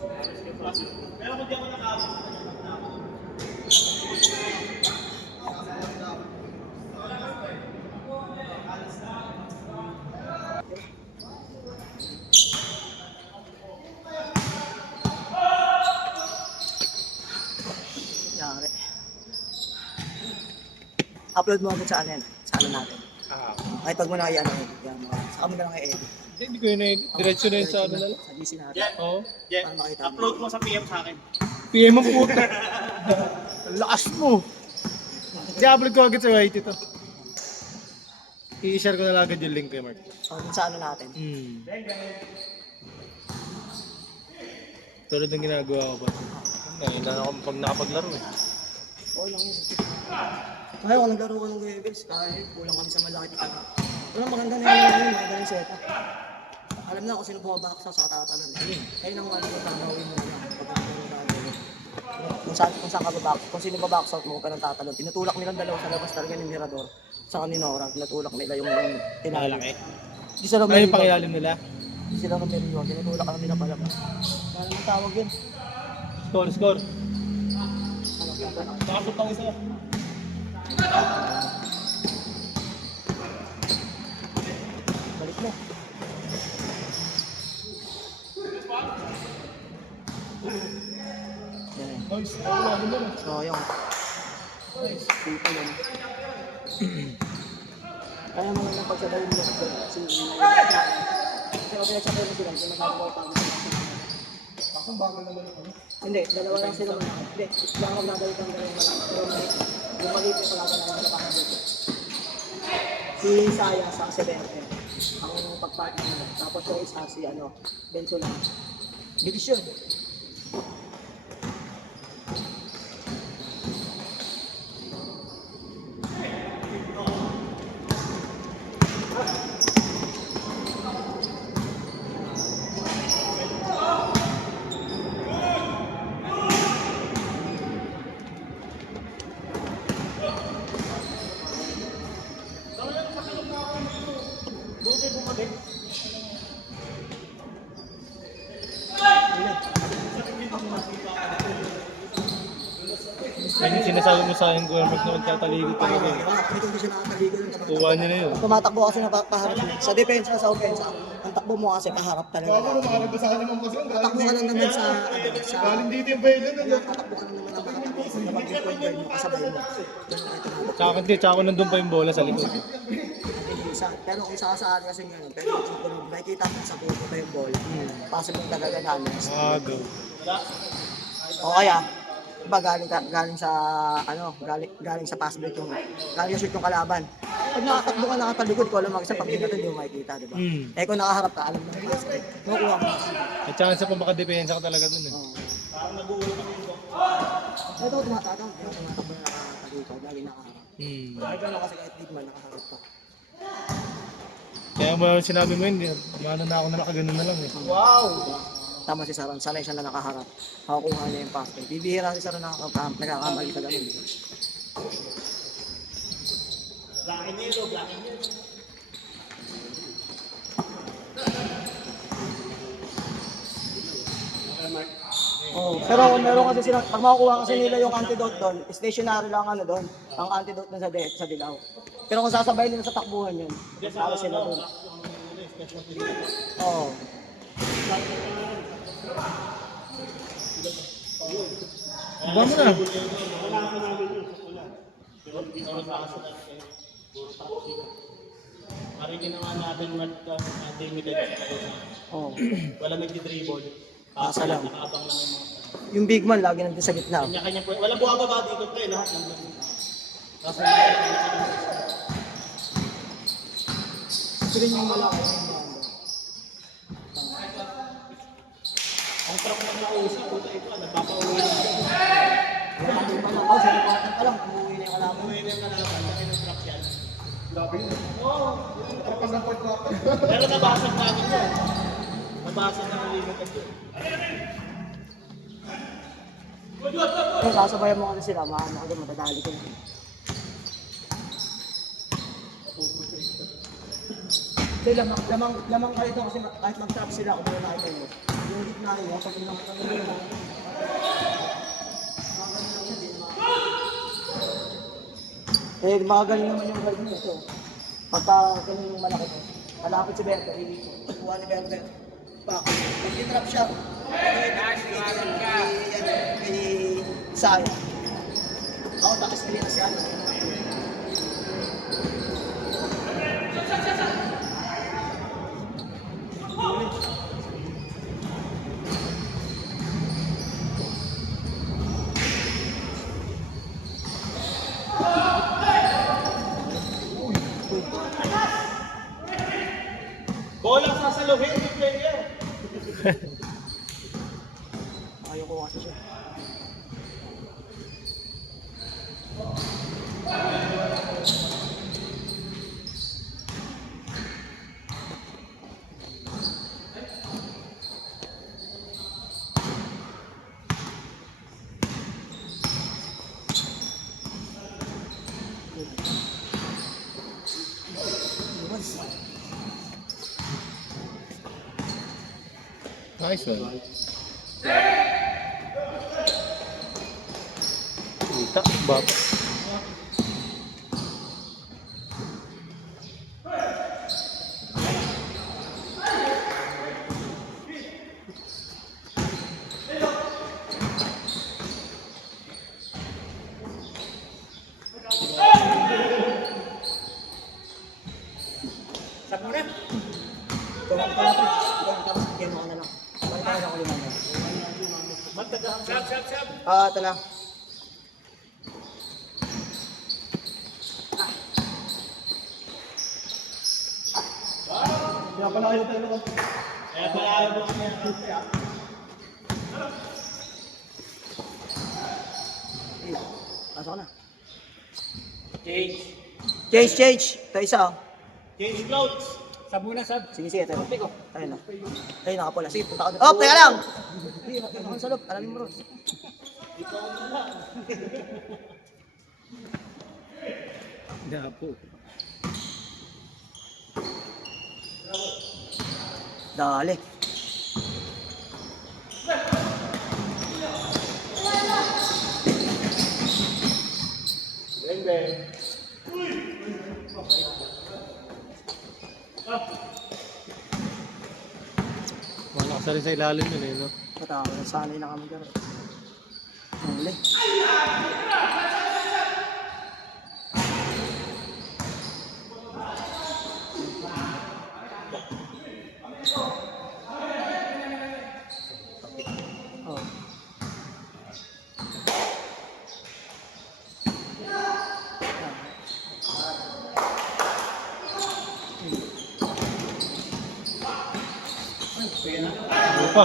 Pero kung di ako nakabot, Yari. Upload mo agad sa ano yan, sa ano natin. Kahit pag mo na yan, yan mo. Sa kami na lang i-edit. Hindi ko yun eh. Diretso na yun sa ano na lang. Sa GC natin. Jet, Oo. Jet, Para makita mo. upload mo sa PM sa akin. PM ang puta. Ang lakas mo. I-upload ko agad sa YT ito. I-share ko na lang agad yung link kay Mark. So, dun sa ano natin. Tulad ng ginagawa ko pa. Ngayon na ako pag nakapaglaro eh. Oo lang yun. Kaya kung naglaro ko ng Webels, kahit kulang kami sa malaki na ano. Walang maganda na yun, maganda yung setup. Alam na kung sino bumabaksa sa katatalon. Ayun ang ano ko tanawin mo na. Kung saan ka babak, kung sino babaksa out mo ka ng tatalon. Tinutulak nilang dalawa sa labas talaga ni Mirador. Sa kaninora, tinutulak nila yung tinalaki. Malaki. Di sila Ano yung pangilalim nila? Di sila Romero, tinutulak ka nila palabas. Parang ang tawag yun. Score. Nakasot ang isa. Balik mo. Yan. Nice. Wala mo na. So, yung dito yun. Kaya mo lang pagsabay mo sa pero pinagsabi mo sila, hindi masyadong ko pang Bakit bagal naman ako? hindi, dalawa lang sila muna. Hindi, lang ako nagdawit ang dalawang malaki. Pero may yung maliit yung palaga ng mga pang dito. Si Saya sa Severte, ang pagpati niya. Tapos yung isa si Benzo lang. Division. Yan yung sinasabi mo sa akin, Kuya Mark, na magtataligod talaga eh. Dito hindi siya nakakaligo ng tatakbo. Tuwa niya na yun. Tumatakbo kasi na paharap. Sa depensa, sa opensa, ang takbo mo kasi paharap talaga. Nakakagasahan naman kasi ang Tatakbo ka lang naman sa dito yung bayan na. tatakbo ka lang naman ng mga takbo. Sa labang yung point guard mo, kasabay mo. Yan ang ito na. Tsaka hindi, tsaka kung nandun pa yung bola sa likod. Pero kung saan kasi gano'n, pero kung nakikita mo sa puto pa yung ball, possible talaga na Go. o kaya, iba galing sa galing sa pass break yung galing shoot yung kalaban. Pag nakatakbo ka nakatalikod ko alam mag-isa pag dito hindi mo makikita, di ba? Eh kung nakaharap ka, alam mo na pass break. Makukuha mo. At chance pa makadepensa ka talaga dun eh. Ito tumatakbo na nakatalikod, lagi nakaharap. Ay gano'n kasi kahit big man nakaharap ka. Kaya mo sinabi mo yun, ano na ako na nakaganon na lang eh. Tama si Saron, sanay siya na nakaharap. Makukuha niya yung pass break. Bibihira si Saron nakakamali sa ganun. Oh, pero meron kasi sila, pag makukuha kasi nila yung antidote doon, stationary lang doon, ang antidote doon sa Dilaw. Pero kung sasabay nila sa takbuhan yun, para sila doon. Oo. Ba mo na? Parang ginawa natin limited. Oh. Wala nagdi-dribble. Asa lang. Nakaabang lang yung mga. Yung big man lagi nandun sa gitna. Kanya-kanya po. Walang buwababa dito pre, lahat ng kasi Ito rin yung malaki yung banda. ang truck na nausap, puta ito, nagpapauwi na. Wala kang ibang ako, sa lipatan pa lang, umuwi na yung kalaban. Umuwi na yung kalaban, laki ng truck yan. Oo. Pero nabasag natin yun. Nabasag na nalimutan yun. Kung sasabayan mo kasi sila, matadali ko na. Kasi lamang ka ito kasi kahit mag-trap sila kung may nakita mo. yung gitna yun, pag nakakami mo lang. Eh, magaling naman yung guard mo ito. Pagka ganun yung malaki mo, malapit si Berto, kuha ni Berto. Pak, pag titrap siya, Saya. Ako, tapos nila na si ano. Bola sasaluhin yung player. Ayaw ko kasi siya. Nice one. Kita, bata. Sab mo na. Tulang ka na. Tulang ka. Kaya mo ka na lang. Balik tayo ako lima mo. Ito na. Pinapalayo tayo na. Kaya pala mo kami. Pasok na. Change. Change. Ito isa. Change clothes. Sab muna, sab. Sige, tayo. Tayo na. Tayo nakapula. Sige, punta ka doon. Oh, teka lang! Hindi, ako sa loob. Alamin mo ron. Dapo. Dali. Bang bang. Malakas na rin sa ilalim yun eh, no? Matawag. Sanay na kami gano'n. Huli. Oh. Lupa.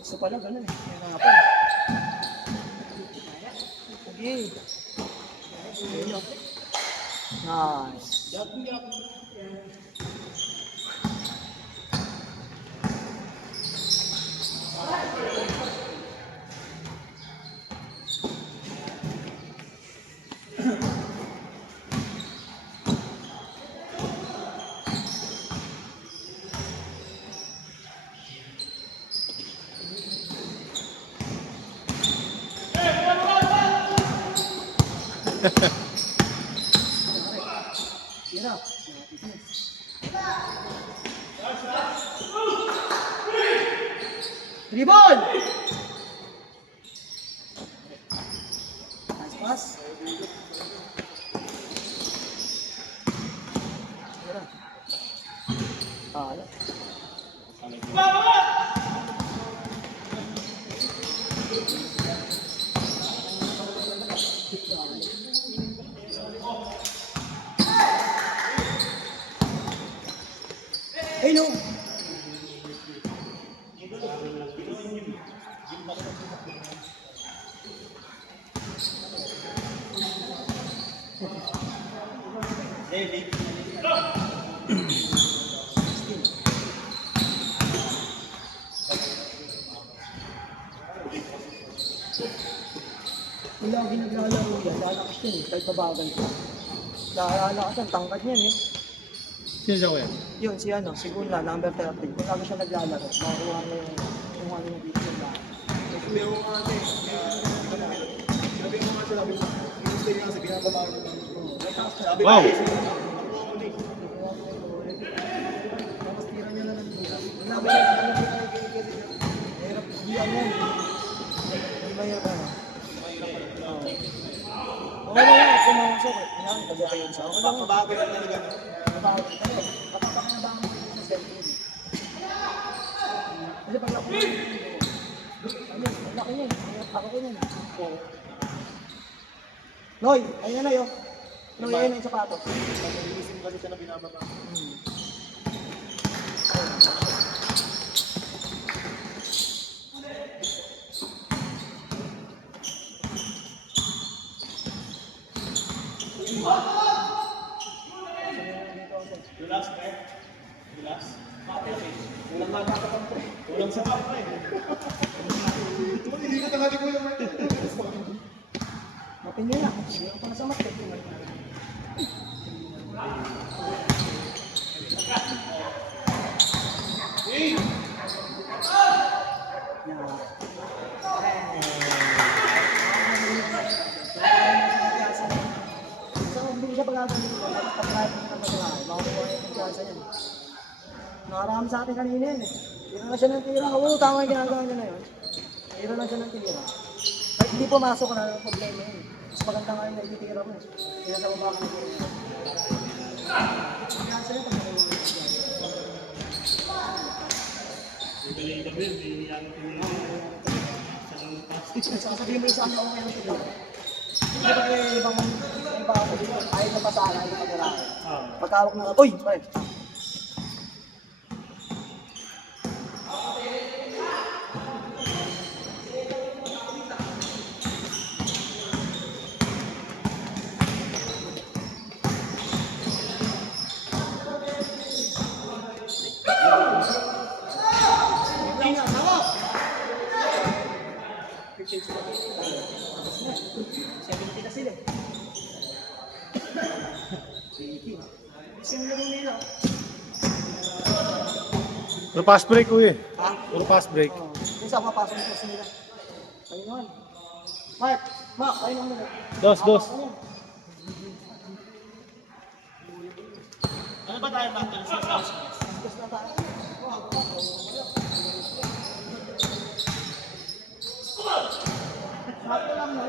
Gusto pala, ganun eh. Hirapan. Okay. Nice. Hirap. Dribble! Nice pass. Hirap. Talo. Hey, no! lagi naglalaro yan, lalakas yan eh, kahit mabagal ko. Lalakas yan, tangkad yan eh. Sino siya kuya? Yun, si ano, si Gunla, number 13. Kung lagi siya naglalaro, makukuha niya yung ano yung dito nila. Sabi ko nga ate, sabi ko nga sila, gusto niya kasi binababa ko. Sabi Wow! Tapos tira niya na lang dito. Wala ba yan? Ano ba yung kikikiri? Mahirap, hindi yan yan. Hindi mahirap ano. Oo. Okay lang yan, pumasok eh. Yan, taga-ayon siya. Okay lang yan. Bago lang talaga. Mabago ka eh. Kapapakinabangan mo dito sa cellphone. Kasi pag ako ano, ang laki niyan. Ako ko niyan. Oo. Noy, ayun na yun. Noy, ayun na yung sapatos. Nagigising kasi siya na binababa. Relax, pre. Relax. Kulang na kakapan, pre. Kulang sa kapa eh. Hindi ka tangali ko yung Martin. Mapin nyo na. Hindi ako na sa mat. Hey! Hindi siya pagkakalit ko. Pagkakalit ko ng pagkakalit. Makakuha yung klasa niya. Nakarami sa atin kanina yan eh. Tira na siya ng tira. Oo, tama yung ginagawa niya na yun. Tira na siya ng tira. Kahit hindi pumasok na ng problema yun. Mas maganda nga yung naititira mo. Kaya sa baba ko na tira. Klasa niya pagkakalit ko. Sasabihin mo yung saan ako ngayon ito. Hindi ba kayo ibang iba ako dito? Ayaw na pasara, ayaw na pagkara. Pagkawak na, uy! Pare! Puro fast break kuya. Ha? Puro fast break. Kung saan mapasok yung kasi nila? Ayun naman. Mark! Mark! Ayun naman. Dos. Ano ba tayo battle sa house? Gusto na tayo. Sakto lang no?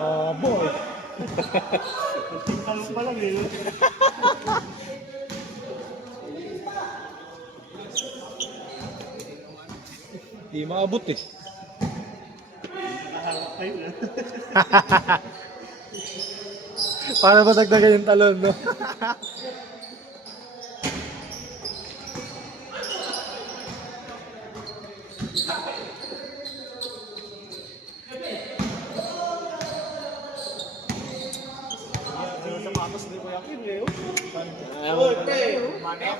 Oh, boy. Tingnan pa lang eh. Di maabot eh. Nakaharap kayo na. Para matagdagan yung talon, no? Sapatos ni Kuya Kim eh. Uy, pre,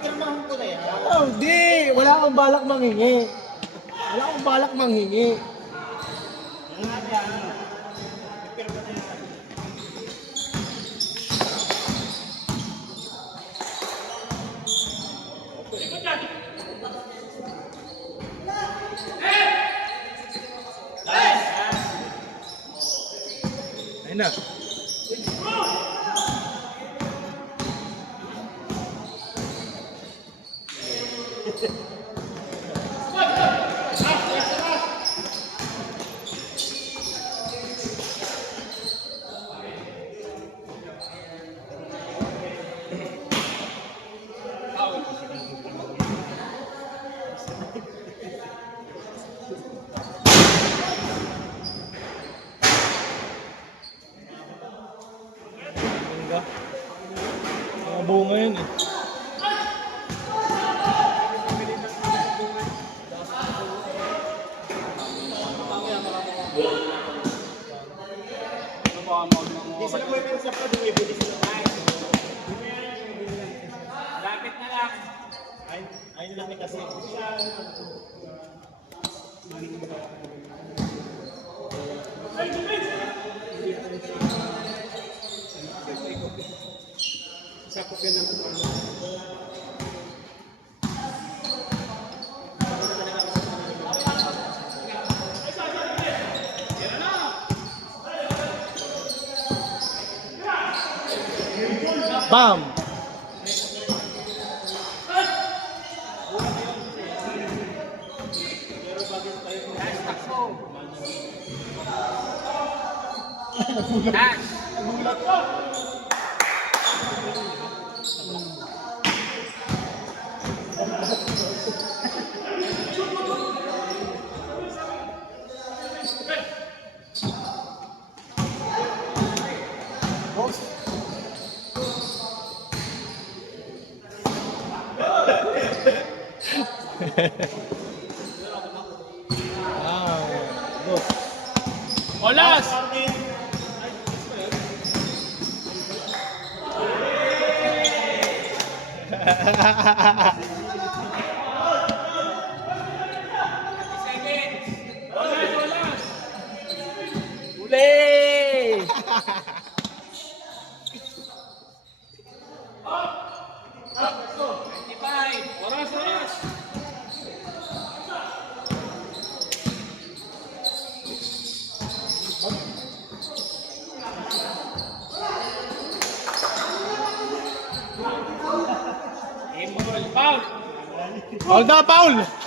pirmahan ko na yan. Oh, di! Wala akong balak manghingi. Wala akong balak manghingi. Ayun na. Mga bunga yun eh. Hindi sila pwede sa pwede ibuli sila tayo. Lapit na lang. Ayun lang kasi. Sakop yan ang Bam! Olas! Uli! Paul na, Paul!